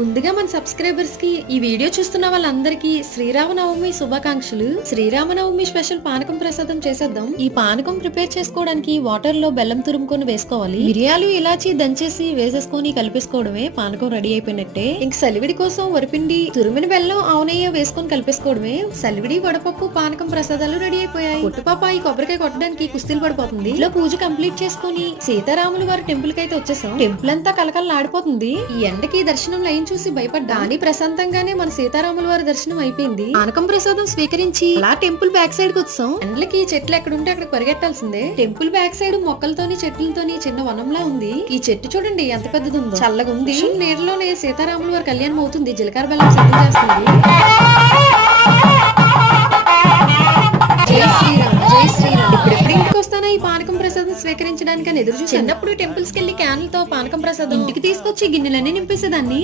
ముందుగా మన సబ్స్క్రైబర్స్ కి ఈ వీడియో చూస్తున్న వాళ్ళందరికీ శ్రీరామనవమి శుభాకాంక్షలు. శ్రీరామనవమి స్పెషల్ పానకం ప్రసాదం చేసేద్దాం. ఈ పానకం ప్రిపేర్ చేసుకోవడానికి వాటర్ లో బెల్లం తురుముకొని వేసుకోవాలి. మిరియాలు ఇలాచి దంచేసి వేసేసుకొని కలిపేసుకోవడమే పానకం రెడీ అయిపోయినట్టే. ఇంక సలివిడి కోసం వరిపిండి తురిమిన బెల్లం ఆవునయ్య వేసుకొని కలిపేసుకోవడమే. సలివిడి వడపప్పు పానకం ప్రసాదాలు రెడీ అయిపోయాయి. పుట్టుపాప ఈ కొబ్బరికాయ కొట్టడానికి కుస్తీలు పడిపోతుంది. ఇలా పూజ కంప్లీట్ చేసుకుని సీతారాములు వారి టెంపుల్ కి అయితే వచ్చేసాం. టెంపుల్ అంతా కలకలలాడిపోతుంది. ఈ ఎండకి దర్శనం లైన్ చూసి భయపడ్డా అని ప్రశాంతంగానే మన సీతారాముల వారి దర్శనం అయిపోయింది. పానకం ప్రసాదం స్వీకరించి అలా టెంపుల్ బ్యాక్ సైడ్ కి వచ్చాం. ఎండలకి చెట్లు ఎక్కడుంటే అక్కడ పరిగెట్టాల్సిందే. టెంపుల్ బ్యాక్ సైడ్ మొక్కలతోని చెట్లతోని చిన్న వనంలా ఉంది. ఈ చెట్టు చూడండి ఎంత పెద్దది ఉందో, చల్లగా ఉంది. నీడలోనే సీతారాముల వారి కళ్యాణం అవుతుంది. జీలకర్ర బెల్లం సిద్ధం చేస్తుంది. జై శ్రీరామ్, జై శ్రీరామ్. ఇప్పుడు ఇంటికి వస్తానా ఈ పానకం ప్రసాదం స్వీకరించడానికి అని ఎదురు చూసి చిన్నప్పుడు టెంపుల్స్ కెళ్లి క్యాన్లతో పానకం ప్రసాదం ఇంటికి తీసుకొచ్చి గిన్నెలన్నీ నింపేసేదాన్ని.